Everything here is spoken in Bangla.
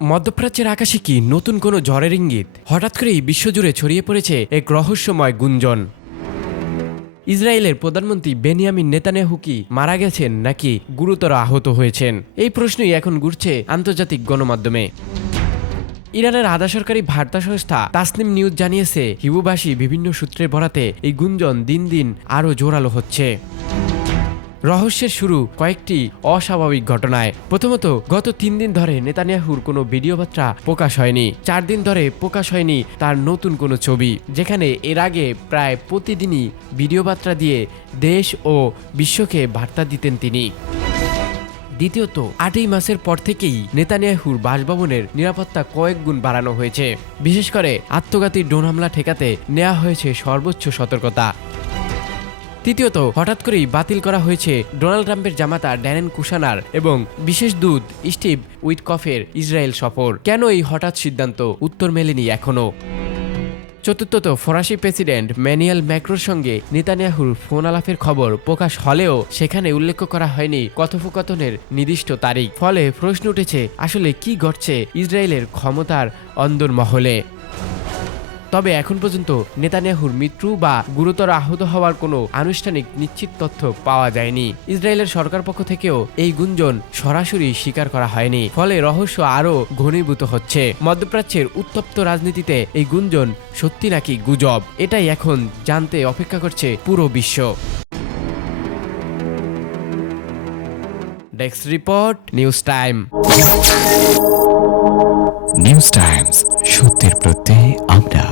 মধ্যপ্রাচ্যের আকাশে কি নতুন কোনো ঝড়ের ইঙ্গিত? হঠাৎ করেই বিশ্বজুড়ে ছড়িয়ে পড়েছে এক রহস্যময় গুঞ্জন। ইসরায়েলের প্রধানমন্ত্রী বেনিয়ামিন নেতানিয়াহু কি মারা গেছেন নাকি গুরুতর আহত হয়েছেন? এই প্রশ্নই এখন ঘুরছে আন্তর্জাতিক গণমাধ্যমে। ইরানের আধা সরকারি বার্তা সংস্থা তাসনিম নিউজ জানিয়েছে, হিবুবাসী বিভিন্ন সূত্রের বরাতে এই গুঞ্জন দিন দিন আরও জোরালো হচ্ছে। রহস্যের শুরু কয়েকটি অস্বাভাবিক ঘটনায়। প্রথমত, গত 3 দিন ধরে নেতানিয়াহুর কোনো ভিডিও বার্তা প্রকাশ হয়নি। 4 দিন ধরে প্রকাশ হয়নি তার নতুন কোনো ছবি, যেখানে এর আগে প্রায় প্রতিদিনই ভিডিও বার্তা দিয়ে দেশ ও বিশ্বকে বার্তা দিতেন তিনি। দ্বিতীয়ত, 8ই মাসের পর থেকেই নেতানিয়াহুর বাসভবনের নিরাপত্তা কয়েক গুণ বাড়ানো হয়েছে। বিশেষ করে আত্মঘাতী ড্রোন হামলা ঠেকাতে নেওয়া হয়েছে সর্বোচ্চ সতর্কতা। তৃতীয়ত, হঠাৎ করেই বাতিল করা হয়েছে ডোনাল্ড ট্রাম্পের জামাতা ড্যারেন কুশানার এবং বিশেষ দূত স্টিভ উইটকফের ইসরায়েল সফর। কেন এই হঠাৎ সিদ্ধান্ত? উত্তর মেলেনি এখনো। চতুর্থত, ফরাসি প্রেসিডেন্ট ম্যানুয়েল ম্যাক্রোর সঙ্গে নেতানিয়াহুর ফোন আলাপের খবর প্রকাশ হলেও সেখানে উল্লেখ করা হয়নি কথোপকথনের নির্দিষ্ট তারিখ। ফলে প্রশ্ন উঠেছে, আসলে কি ঘটছে ইসরায়েলের ক্ষমতার অন্দরমহলে? তবে এখন পর্যন্ত নেতানিয়াহুর মৃত্যু বা গুরুতর আহত হওয়ার কোনো আনুষ্ঠানিক নিশ্চিত তথ্য পাওয়া যায়নি। ইসরায়েলের সরকার পক্ষ থেকেও এই গুঞ্জন সরাসরি স্বীকার করা হয়নি। ফলে রহস্য আরও ঘনীভূত হচ্ছে। মধ্যপ্রাচ্যের উত্তপ্ত রাজনীতিতে এই গুঞ্জন সত্যি নাকি গুজব, এটাই এখন জানতে অপেক্ষা করছে পুরো বিশ্ব। Desk report, news time. News Times, সত্যের প্রত্যয়ে আমরা।